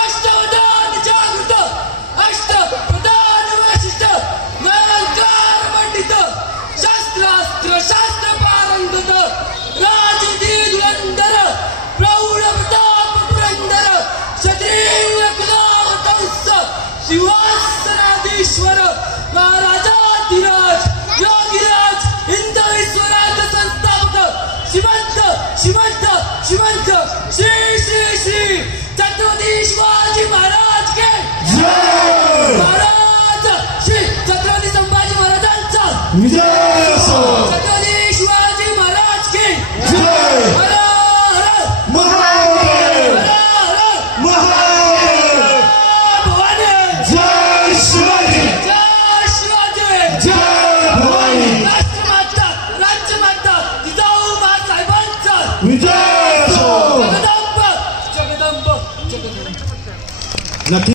अष्टवधान जागृत अष्टप्रधान वैशिष्ट नयनकार मंडित शास्त्रास्त्र शास्त्र पारंगत राजनीती धुरंधर प्रौढ प्रताप पुरंदर क्षत्रिय कुलावतंस सिंहासनाधीश्वर महाराजाधिराज योगीराज हिंदवीश्वराज संस्थापक श्रीमंत श्री श्री श्री छत्रपती शिवाजी महाराज के जय। महाराज श्री छत्रपती संभाजी महाराजांचा विजय असो। छत्रपती शिवाजी महाराज के जय। हर हर महादेव हर हर महादेव भवानी जय शिवाजी जय शिवाजी जय भवानी राष्ट्रमाता राज्यमाता जिजाऊ साहेबांचा विजय असो। जगदंब जगदंब जगदंब।